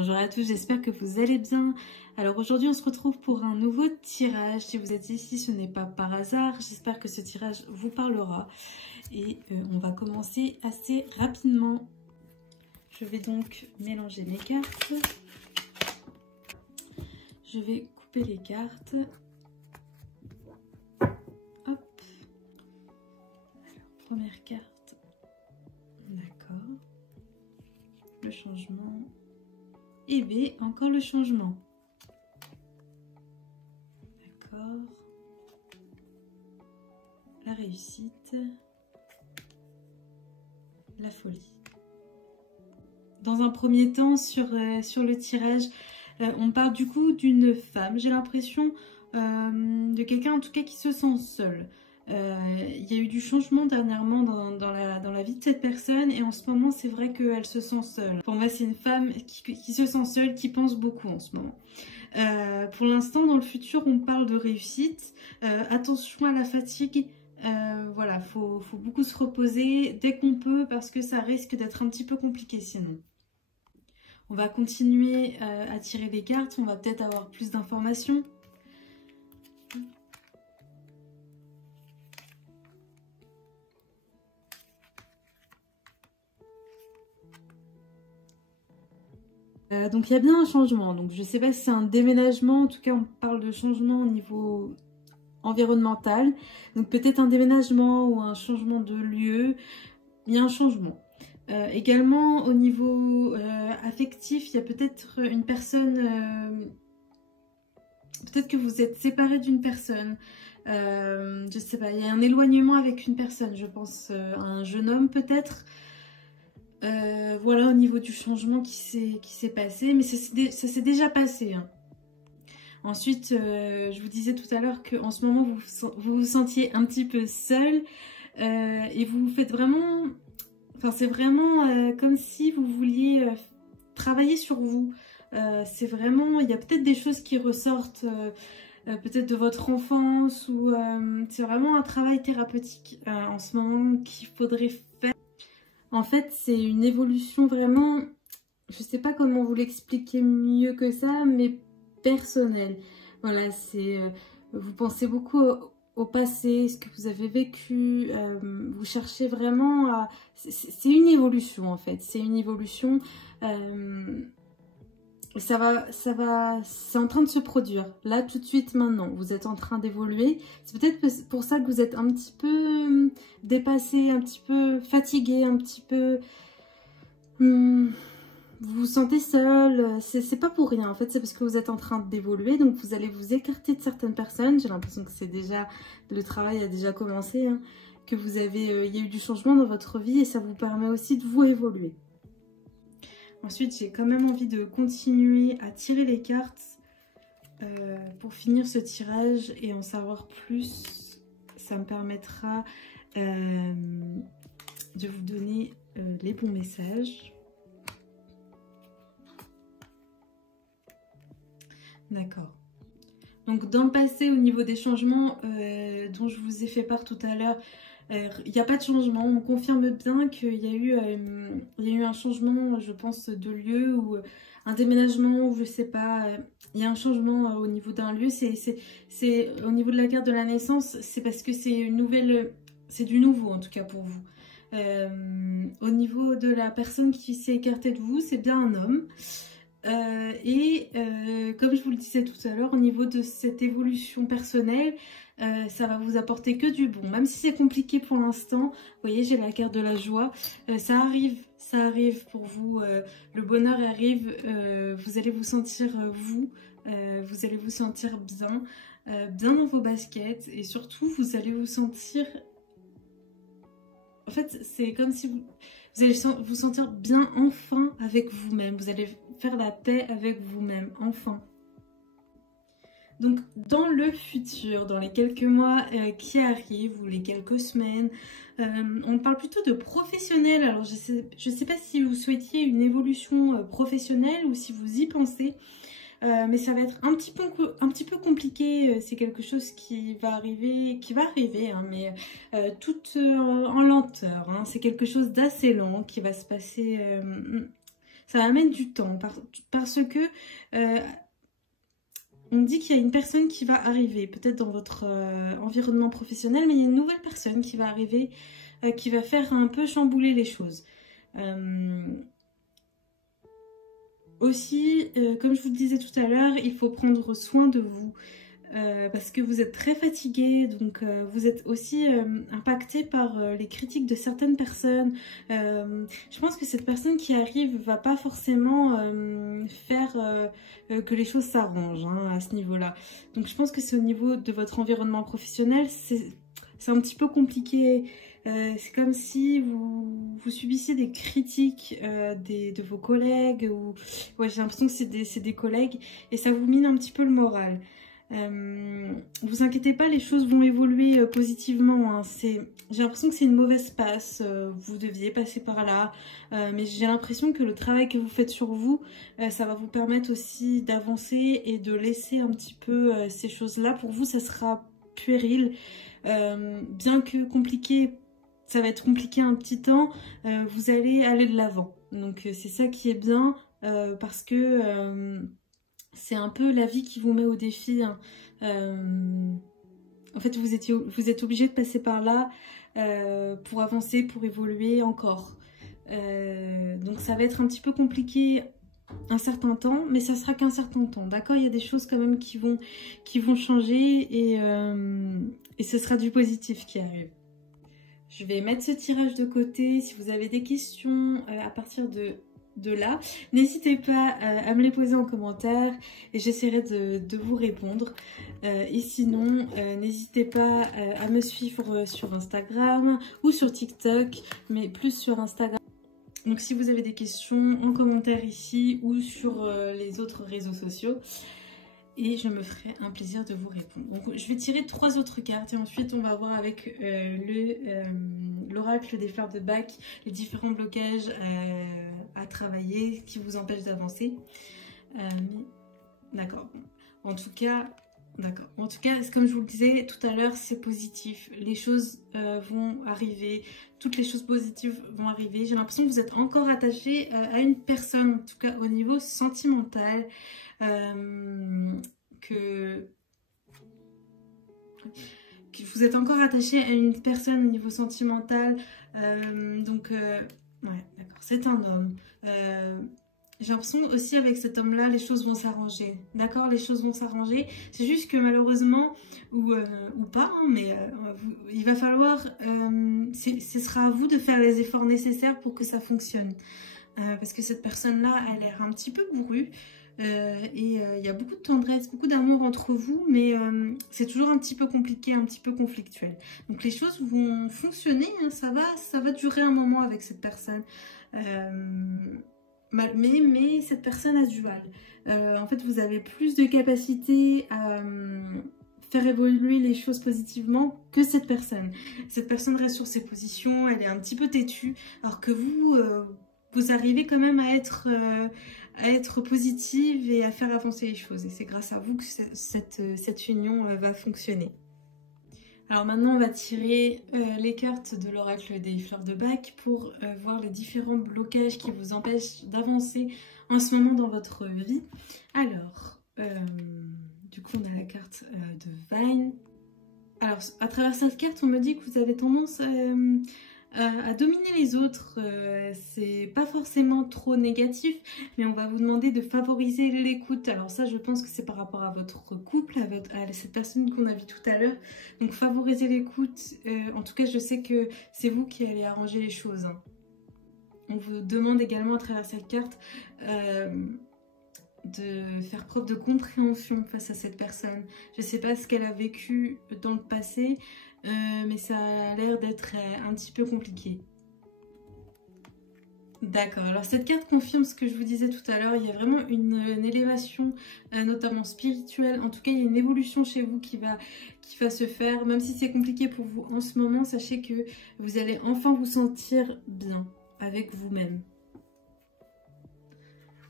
Bonjour à tous, j'espère que vous allez bien. Alors aujourd'hui on se retrouve pour un nouveau tirage. Si vous êtes ici, ce n'est pas par hasard. J'espère que ce tirage vous parlera. Et on va commencer assez rapidement. Je vais donc mélanger mes cartes. Je vais couper les cartes. Hop. Alors, première carte. D'accord. Le changement. Et B, encore le changement. D'accord. La réussite. La folie. Dans un premier temps, sur le tirage, on parle du coup d'une femme. J'ai l'impression de quelqu'un en tout cas qui se sent seul. Il y a eu du changement dernièrement dans la vie de cette personne et en ce moment c'est vrai qu'elle se sent seule. Pour moi c'est une femme qui se sent seule, qui pense beaucoup en ce moment. Pour l'instant dans le futur on parle de réussite, attention à la fatigue, voilà, faut beaucoup se reposer dès qu'on peut parce que ça risque d'être un petit peu compliqué sinon. On va continuer à tirer des cartes, on va peut-être avoir plus d'informations. Donc il y a bien un changement, donc je ne sais pas si c'est un déménagement, en tout cas on parle de changement au niveau environnemental, donc peut-être un déménagement ou un changement de lieu, il y a un changement. Également au niveau affectif, il y a peut-être une personne, peut-être que vous êtes séparé d'une personne, je sais pas, il y a un éloignement avec une personne, je pense à un jeune homme peut-être. Voilà au niveau du changement qui s'est passé, mais ça s'est déjà passé. Hein. Ensuite, je vous disais tout à l'heure qu'en ce moment, vous vous sentiez un petit peu seul et vous faites vraiment... Enfin, c'est vraiment comme si vous vouliez travailler sur vous. C'est vraiment... Il y a peut-être des choses qui ressortent peut-être de votre enfance ou c'est vraiment un travail thérapeutique en ce moment qu'il faudrait faire. En fait, c'est une évolution vraiment, je sais pas comment vous l'expliquer mieux que ça, mais personnelle. Voilà, c'est, vous pensez beaucoup au passé, ce que vous avez vécu, vous cherchez vraiment à... C'est une évolution en fait, c'est une évolution, c'est en train de se produire, là tout de suite maintenant, vous êtes en train d'évoluer. C'est peut-être pour ça que vous êtes un petit peu dépassé, un petit peu fatigué, un petit peu... vous vous sentez seul, c'est pas pour rien en fait, c'est parce que vous êtes en train d'évoluer, donc vous allez vous écarter de certaines personnes. J'ai l'impression que c'est déjà, le travail a déjà commencé, hein, que vous avez, il y a eu du changement dans votre vie et ça vous permet aussi de vous évoluer. Ensuite, j'ai quand même envie de continuer à tirer les cartes pour finir ce tirage et en savoir plus. Ça me permettra de vous donner les bons messages. D'accord. Donc, dans le passé, au niveau des changements dont je vous ai fait part tout à l'heure, il n'y a pas de changement. On confirme bien qu'il y a eu un changement, je pense, de lieu ou un déménagement ou je sais pas. Il y a un changement au niveau d'un lieu. C'est au niveau de la carte de la naissance, c'est parce que c'est une nouvelle, c'est du nouveau en tout cas pour vous. Au niveau de la personne qui s'est écartée de vous, c'est bien un homme. Comme je vous le disais tout à l'heure, au niveau de cette évolution personnelle, ça va vous apporter que du bon. Même si c'est compliqué pour l'instant, vous voyez, j'ai la carte de la joie. Ça arrive pour vous. Le bonheur arrive. Vous allez vous sentir vous allez vous sentir bien, bien dans vos baskets. Et surtout, vous allez vous sentir... En fait, c'est comme si vous allez vous sentir bien enfin avec vous-même. Vous allez faire la paix avec vous-même, enfin. Donc, dans le futur, dans les quelques mois qui arrivent ou les quelques semaines, on parle plutôt de professionnel. Alors, je sais pas si vous souhaitiez une évolution professionnelle ou si vous y pensez. Mais ça va être un petit peu compliqué, c'est quelque chose qui va arriver, hein, mais tout en lenteur, hein. C'est quelque chose d'assez lent qui va se passer ça va mettre du temps parce que on dit qu'il y a une personne qui va arriver, peut-être dans votre environnement professionnel, mais il y a une nouvelle personne qui va arriver, qui va faire un peu chambouler les choses. Aussi, comme je vous le disais tout à l'heure, il faut prendre soin de vous. Parce que vous êtes très fatigué, donc vous êtes aussi impacté par les critiques de certaines personnes. Je pense que cette personne qui arrive va pas forcément faire que les choses s'arrangent hein, à ce niveau-là. Donc je pense que c'est au niveau de votre environnement professionnel, c'est un petit peu compliqué. C'est comme si vous subissiez des critiques de vos collègues. Ou... Ouais, j'ai l'impression que c'est des collègues et ça vous mine un petit peu le moral. Vous inquiétez pas, les choses vont évoluer positivement. Hein. J'ai l'impression que c'est une mauvaise passe. Vous deviez passer par là, mais j'ai l'impression que le travail que vous faites sur vous, ça va vous permettre aussi d'avancer et de laisser un petit peu ces choses-là. Pour vous, ça sera puéril, bien que compliqué. Ça va être compliqué un petit temps. Vous allez aller de l'avant. Donc c'est ça qui est bien parce que c'est un peu la vie qui vous met au défi. Hein. En fait, vous êtes obligé de passer par là pour avancer, pour évoluer encore. Donc ça va être un petit peu compliqué un certain temps, mais ça sera qu'un certain temps. D'accord, il y a des choses quand même qui vont changer et ce sera du positif qui arrive. Je vais mettre ce tirage de côté. Si vous avez des questions à partir de là, n'hésitez pas à me les poser en commentaire et j'essaierai de vous répondre. Et sinon, n'hésitez pas à me suivre sur Instagram ou sur TikTok, mais plus sur Instagram. Donc si vous avez des questions en commentaire ici ou sur les autres réseaux sociaux, et je me ferai un plaisir de vous répondre. Donc je vais tirer 3 autres cartes et ensuite on va voir avec l'oracle des fleurs de Bach les différents blocages à travailler qui vous empêchent d'avancer. D'accord. En tout cas, comme je vous le disais tout à l'heure, c'est positif. Les choses vont arriver. Toutes les choses positives vont arriver. J'ai l'impression que vous êtes encore attaché à une personne, en tout cas au niveau sentimental. Que vous êtes encore attaché à une personne au niveau sentimental. Ouais, d'accord. C'est un homme. J'ai l'impression aussi avec cet homme-là, les choses vont s'arranger. D'accord, les choses vont s'arranger. C'est juste que malheureusement, ou pas, hein, mais il va falloir... ce sera à vous de faire les efforts nécessaires pour que ça fonctionne. Parce que cette personne-là a l'air un petit peu bourrue. Il y a beaucoup de tendresse, beaucoup d'amour entre vous, mais c'est toujours un petit peu compliqué, un petit peu conflictuel. Donc les choses vont fonctionner, hein, ça va durer un moment avec cette personne. Mais cette personne a du mal. En fait, vous avez plus de capacité à faire évoluer les choses positivement que cette personne. Cette personne reste sur ses positions, elle est un petit peu têtue, alors que vous arrivez quand même à être positive et à faire avancer les choses. Et c'est grâce à vous que cette union va fonctionner. Alors maintenant, on va tirer les cartes de l'oracle des fleurs de Bach pour voir les différents blocages qui vous empêchent d'avancer en ce moment dans votre vie. Alors, du coup, on a la carte de Vine. Alors, à travers cette carte, on me dit que vous avez tendance à dominer les autres. C'est pas forcément trop négatif, mais on va vous demander de favoriser l'écoute. Alors ça, je pense que c'est par rapport à votre couple, à cette personne qu'on a vue tout à l'heure. Donc favoriser l'écoute, en tout cas je sais que c'est vous qui allez arranger les choses. Hein. On vous demande également à travers cette carte de faire preuve de compréhension face à cette personne. Je sais pas ce qu'elle a vécu dans le passé, mais ça a l'air d'être un petit peu compliqué. D'accord, alors cette carte confirme ce que je vous disais tout à l'heure, il y a vraiment une élévation, notamment spirituelle, en tout cas il y a une évolution chez vous qui va se faire, même si c'est compliqué pour vous en ce moment, sachez que vous allez enfin vous sentir bien avec vous-même.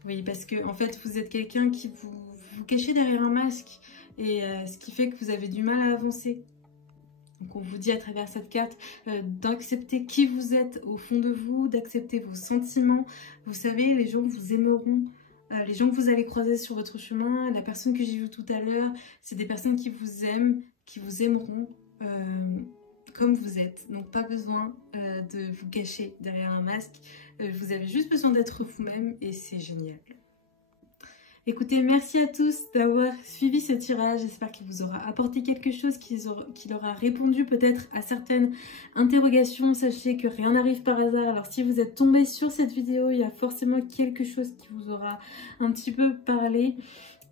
Oui, parce que en fait vous êtes quelqu'un qui vous cachez derrière un masque, et ce qui fait que vous avez du mal à avancer. Donc on vous dit à travers cette carte d'accepter qui vous êtes au fond de vous, d'accepter vos sentiments. Vous savez, les gens vous aimeront. Les gens que vous allez croiser sur votre chemin, la personne que j'ai vue tout à l'heure, c'est des personnes qui vous aiment, qui vous aimeront comme vous êtes. Donc pas besoin de vous cacher derrière un masque. Vous avez juste besoin d'être vous-même et c'est génial. Écoutez, merci à tous d'avoir suivi ce tirage. J'espère qu'il vous aura apporté quelque chose, qu'il aura répondu peut-être à certaines interrogations. Sachez que rien n'arrive par hasard. Alors si vous êtes tombé sur cette vidéo, il y a forcément quelque chose qui vous aura un petit peu parlé.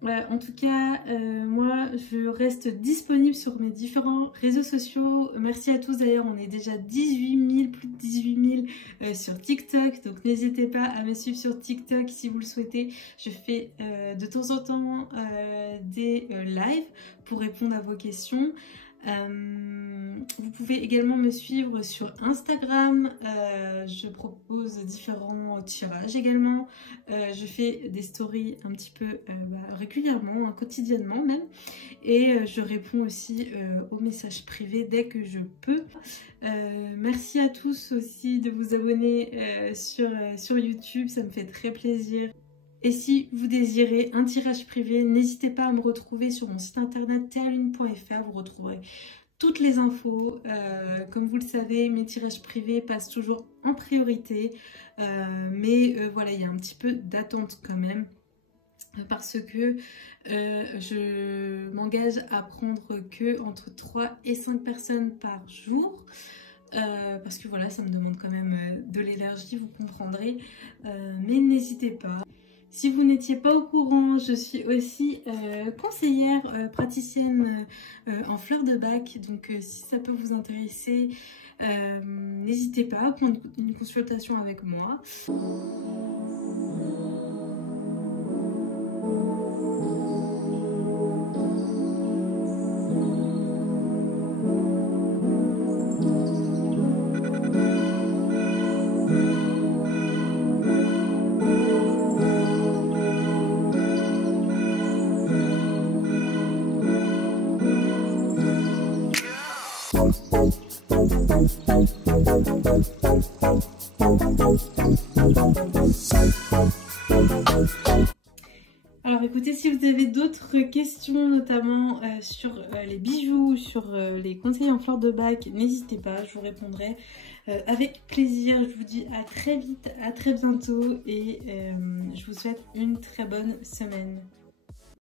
En tout cas, moi, je reste disponible sur mes différents réseaux sociaux. Merci à tous d'ailleurs, on est déjà 18 000, plus de 18 000 sur TikTok. Donc n'hésitez pas à me suivre sur TikTok si vous le souhaitez. Je fais de temps en temps des lives pour répondre à vos questions. Vous pouvez également me suivre sur Instagram, je propose différents tirages également, je fais des stories un petit peu régulièrement, quotidiennement même, et je réponds aussi aux messages privés dès que je peux. Merci à tous aussi de vous abonner sur YouTube, ça me fait très plaisir. Et si vous désirez un tirage privé, n'hésitez pas à me retrouver sur mon site internet terline.fr. Vous retrouverez toutes les infos. Comme vous le savez, mes tirages privés passent toujours en priorité. Mais voilà, il y a un petit peu d'attente quand même. Parce que je m'engage à prendre que entre 3 et 5 personnes par jour. Parce que voilà, ça me demande quand même de l'énergie, vous comprendrez. Mais n'hésitez pas. Si vous n'étiez pas au courant, je suis aussi conseillère, praticienne en fleurs de bac. Donc si ça peut vous intéresser, n'hésitez pas à prendre une consultation avec moi. Alors écoutez, si vous avez d'autres questions, notamment sur les bijoux, sur les conseils en fleurs de bac, n'hésitez pas, je vous répondrai avec plaisir. Je vous dis à très vite, à très bientôt et je vous souhaite une très bonne semaine.